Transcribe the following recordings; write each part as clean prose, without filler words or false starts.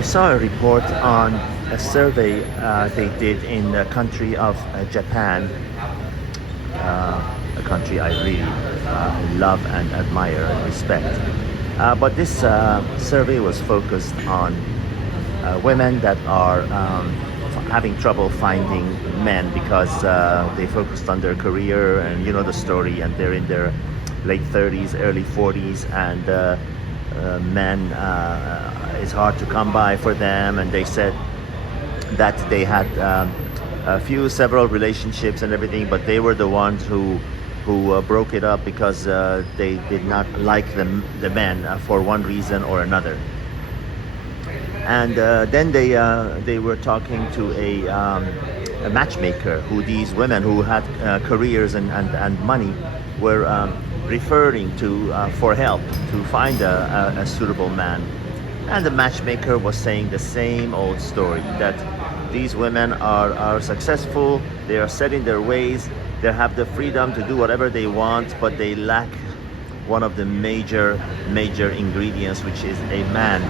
I saw a report on a survey they did in the country of Japan, a country I really love and admire and respect. But this survey was focused on women that are having trouble finding men because they focused on their career, and you know the story, and they're in their late 30s, early 40s, and men it's hard to come by for them, and they said that they had several relationships and everything, but they were the ones who broke it up because they did not like the men for one reason or another. And then they were talking to a matchmaker who these women who had careers and money were referring to for help to find a suitable man. And the matchmaker was saying the same old story, that these women are successful, they are set in their ways, they have the freedom to do whatever they want, but they lack one of the major ingredients, which is a man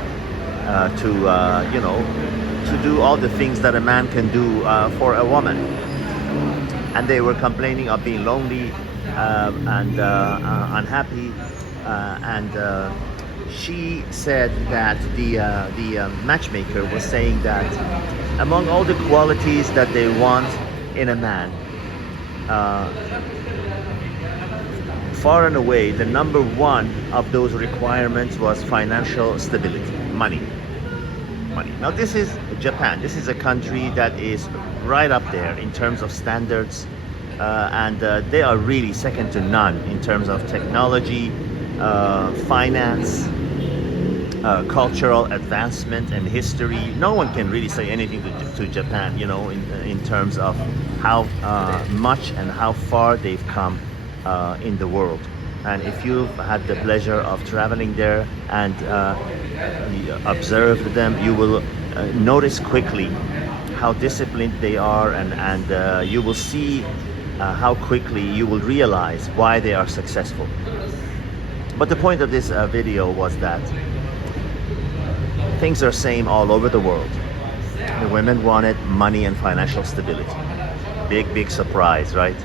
to do all the things that a man can do for a woman. And they were complaining of being lonely and unhappy, and she said that the matchmaker was saying that among all the qualities that they want in a man, far and away the number one of those requirements was financial stability, money. Now this is Japan. This is a country that is right up there in terms of standards, and they are really second to none in terms of technology, finance, cultural advancement, and history. No one can really say anything to Japan, you know, in terms of how much and how far they've come in the world. And if you've had the pleasure of traveling there and observed them, you will notice quickly how disciplined they are, and you will see how quickly you will realize why they are successful. But the point of this video was that things are same all over the world. The women wanted money and financial stability. Big surprise, right?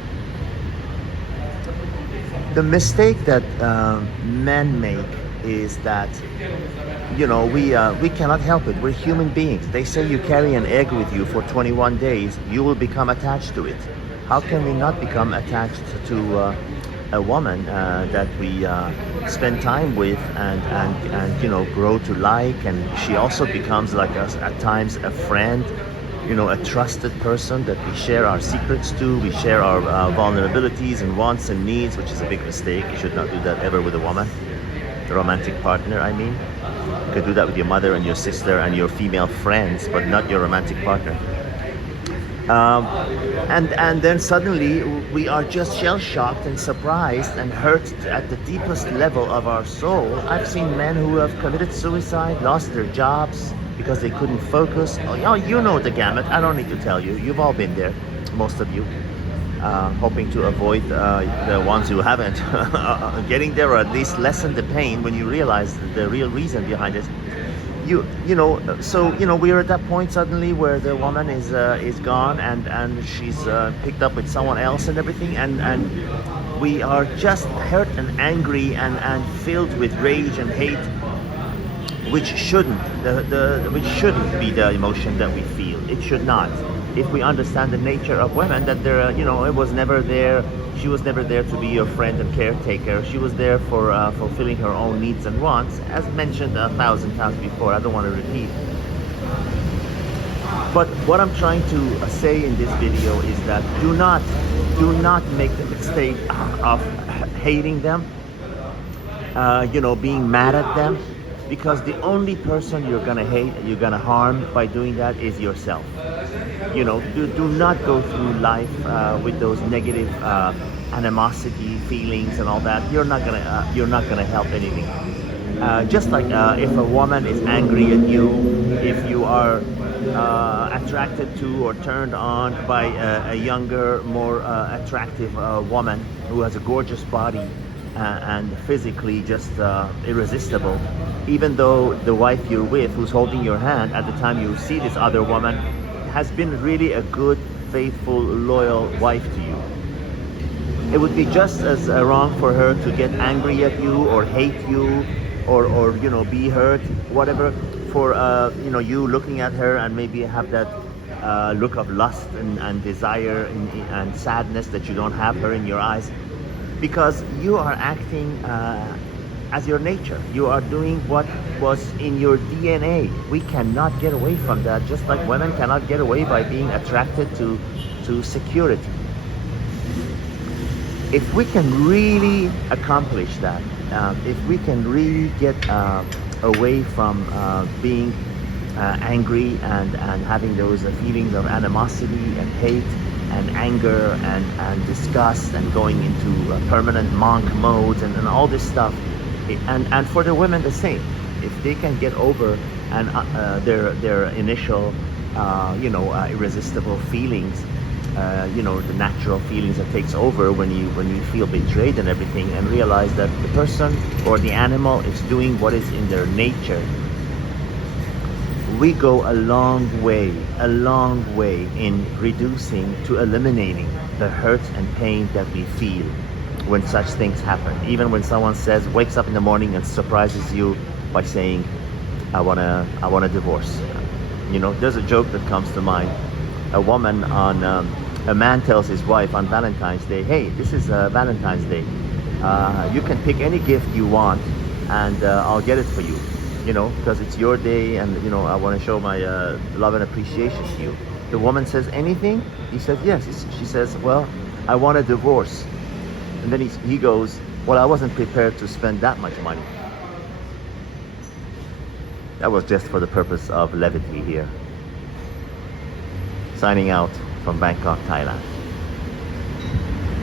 The mistake that men make is that, you know, we cannot help it. We're human beings. They say you carry an egg with you for 21 days, you will become attached to it. How can we not become attached to a woman that we spend time with and you know, grow to like, and she also becomes like us at times, a friend, you know, a trusted person that we share our secrets to, we share our vulnerabilities and wants and needs, which is a big mistake. You should not do that ever with a woman, a romantic partner, I mean. You could do that with your mother and your sister and your female friends, but not your romantic partner. And then suddenly we are just shell-shocked and surprised and hurt at the deepest level of our soul. I've seen men who have committed suicide, lost their jobs because they couldn't focus. Oh, you know the gamut. I don't need to tell you. You've all been there, most of you, hoping to avoid the ones who haven't getting there, or at least lessen the pain when you realize the real reason behind it. So we're at that point suddenly where the woman is gone, and she's picked up with someone else and everything, and we are just hurt and angry and filled with rage and hate, which shouldn't be the emotion that we feel. It should not. If we understand the nature of women, that she was never there to be your friend and caretaker. She was there for fulfilling her own needs and wants, as mentioned 1,000 times before. I don't want to repeat. But what I'm trying to say in this video is that do not make the mistake of hating them, being mad at them, because the only person you're gonna hate, you're gonna harm by doing that is yourself. Do not go through life with those negative animosity feelings and all that. You're not gonna help anything. Just like if a woman is angry at you, if you are attracted to or turned on by a younger, more attractive woman who has a gorgeous body, and physically just irresistible, even though the wife you're with, who's holding your hand at the time you see this other woman, has been really a good, faithful, loyal wife to you. It would be just as wrong for her to get angry at you or hate you, or you know, be hurt, whatever, for you know, you looking at her and maybe have that look of lust and desire and sadness that you don't have her in your eyes, because you are acting as your nature. You are doing what was in your DNA. We cannot get away from that, just like women cannot get away by being attracted to security. If we can really accomplish that, if we can really get away from being angry and having those feelings of animosity and hate and anger and disgust and going into permanent monk mode and all this stuff, and for the women the same, if they can get over and their initial you know, irresistible feelings, you know, the natural feelings that takes over when you feel betrayed and everything, and realize that the person or the animal is doing what is in their nature, we go a long way in reducing to eliminating the hurt and pain that we feel when such things happen. Even when someone wakes up in the morning and surprises you by saying, I want a divorce. You know, there's a joke that comes to mind. A man tells his wife on Valentine's Day, hey, this is Valentine's Day. You can pick any gift you want and I'll get it for you. You know, because it's your day and, you know, I want to show my love and appreciation to you. The woman says, anything? He says, yes. She says, well, I want a divorce. And then he goes, well, I wasn't prepared to spend that much money. That was just for the purpose of levity here. Signing out from Bangkok, Thailand.